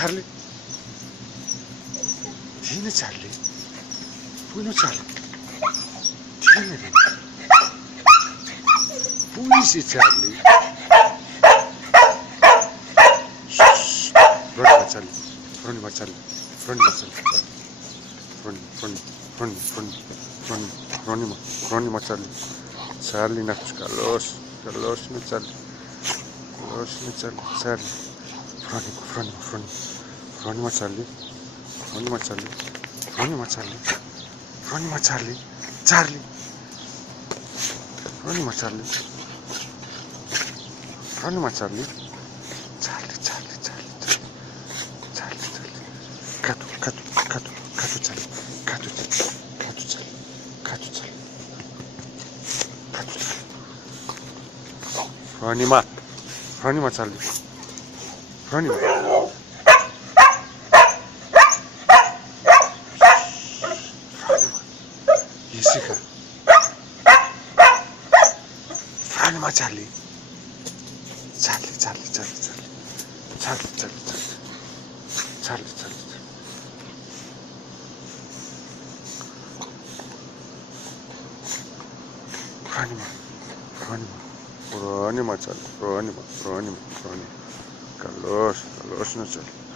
Charlie. Τι είναι Charlie? Πού είναι ο Charlie? Τι είναι ρε? Πού είσαι Charlie? Φρόνημα Charlie. Φρόνημα Charlie. Φρόνημα Charlie. Φρόνημα Charlie. Charlie είναι αυτός καλός. Καλός είναι Charlie. Καλός είναι Charlie. Φρόνημα Charlie. Φρόνημα Charlie. Φρόνημα Charlie. Φρόνημα Charlie. Charlie. Φρόνημα Charlie. Φρόνημα Charlie. Charlie. Κάτω Charlie. Κάτω Charlie. Φρόνημα Charlie. Φρόνημα. Ήσυχα. Φρόνημα Charlie. Φρόνημα Charlie. Καλός είναι ο Charlie.